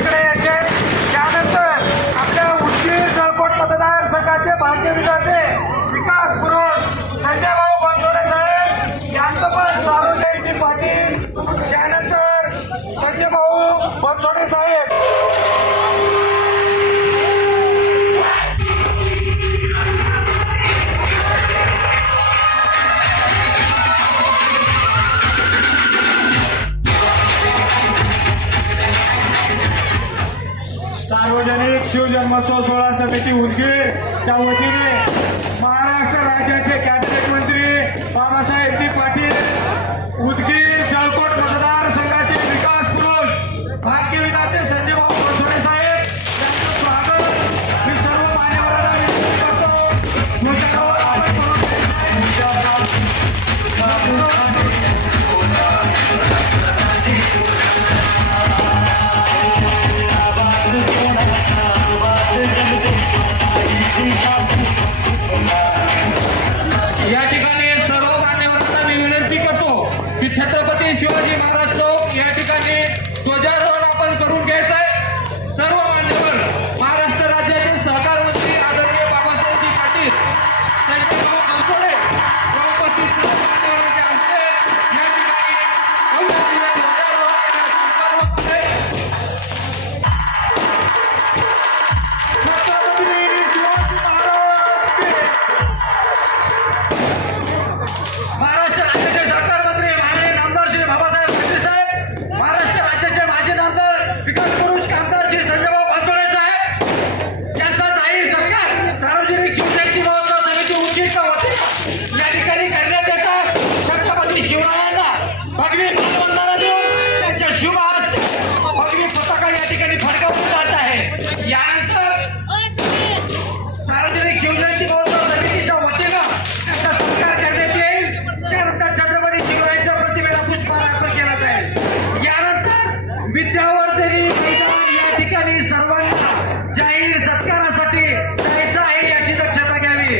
इकडे यायचे. त्यानंतर आपल्या उच्ची जळकोट मतदारसंघाचे भाग्य विधाते विकास गुरुण संजय भाऊ बनसोडे साहेब यांचं पण सारुताईची पाटील ब्रह्मोत्सव सोहळा समिती उदगीरच्या वतीने छत्रपती शिवरायांना देऊन त्यांच्या पताका या ठिकाणी जात आहे. यानंतर सार्वजनिक शिवजयंती केला यानंतर या ठिकाणी सर्वांना जाहीर सत्कारासाठी जायचं आहे याची दक्षता घ्यावी.